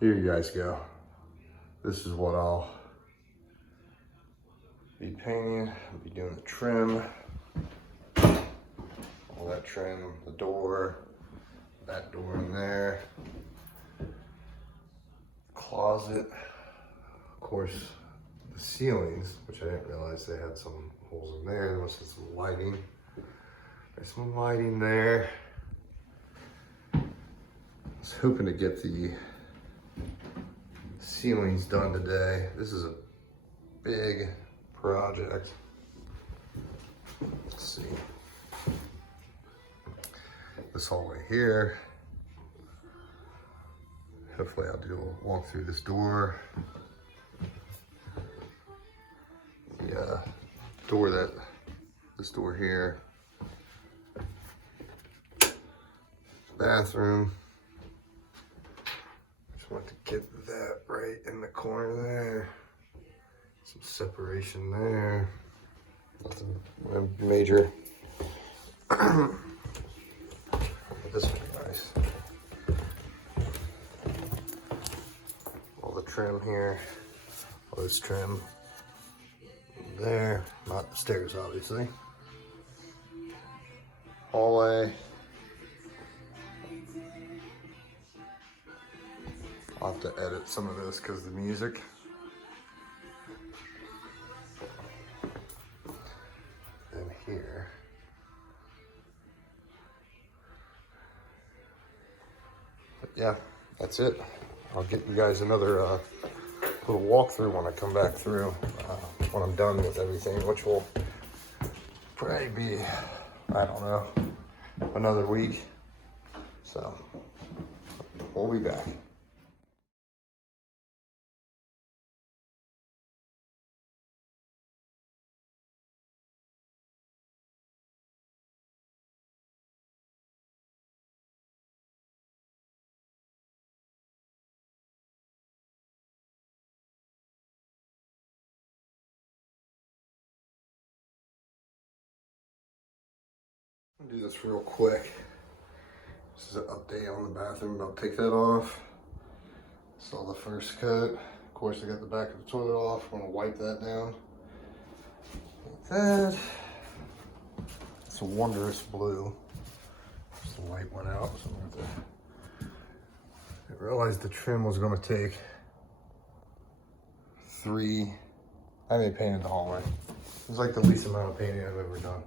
Here you guys go. This is what I'll be painting. I'll be doing the trim. All that trim, the door, that door in there. Closet. Of course, the ceilings, which I didn't realize they had some holes in there. There must have some lighting. There's some lighting there. I was hoping to get the ceilings done today. This is a big project. Let's see. This hallway here. Hopefully I'll do a walk through this door. The door this door here. Bathroom. Just want to get that right in the corner there. Some separation there. Nothing major. This would be nice. All the trim here. All this trim there. Not the stairs, obviously. Hallway. I'll have to edit some of this because of the music. And here. But yeah, that's it. I'll get you guys another little walkthrough when I come back through, when I'm done with everything, which will probably be, I don't know, another week. So, we'll be back. I'll do this real quick. This is an update on the bathroom. I'll take that off. Saw the first coat. Of course, I got the back of the toilet off. I'm gonna wipe that down. Like that. It's a wondrous blue. Just the light went out, so I'm gonna have to. I realized the trim was gonna take 3. I haven't painted the hallway. It's like the least amount of painting I've ever done.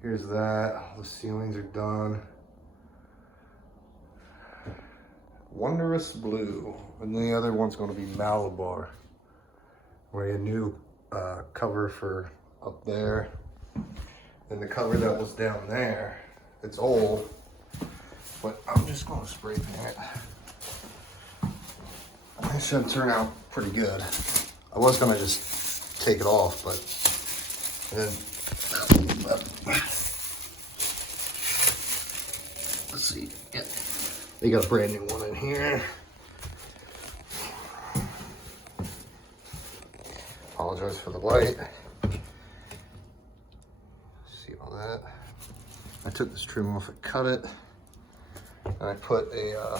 Here's that. All the ceilings are done. Wondrous blue. And the other one's going to be Malabar. We had a new cover for up there. And the cover that was down there, it's old. But I'm just going to spray paint it. It should turn out pretty good. I was going to just take it off, but then let's see. Yep. They got a brand new one in here. Apologize for the light. See all that. I took this trim off and cut it. And I put a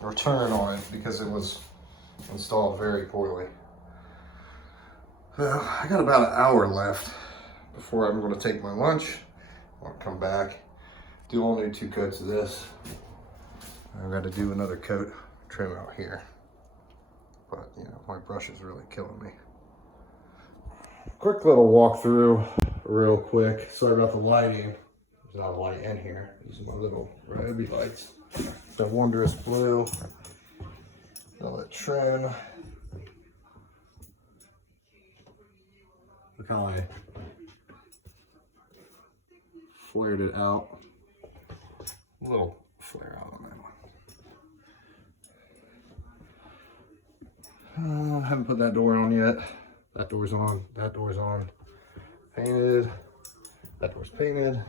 return on it because it was installed very poorly. I got about an hour left before I'm going to take my lunch. I'll come back, do all new 2 coats of this. I've got to do another coat trim out here. But, you know, my brush is really killing me. Quick little walkthrough, real quick. Sorry about the lighting. There's not a light in here. These are my little Ryobi lights. The wondrous blue. All that trim. Look how I flared it out. A little flare out on that one. I haven't put that door on yet. That door's on. That door's on. Painted. That door's painted.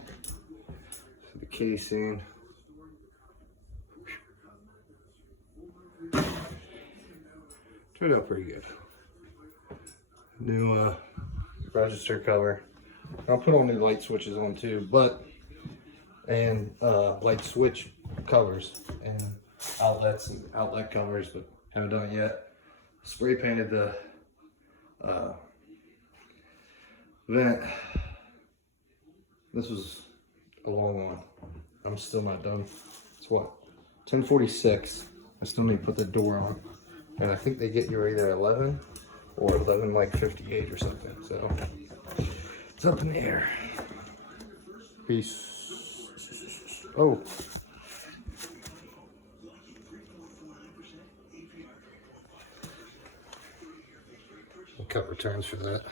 See the casing. Turned out pretty good. New register cover. I'll put all new light switches on too, and light switch covers. And outlets and outlet covers, but haven't done it yet. Spray painted the vent. This was a long one. I'm still not done. It's what? 10:46. I still need to put the door on. And I think they get you either 11 or 11 like 58 or something. So it's up in the air. Peace. Oh. We'll cut returns for that.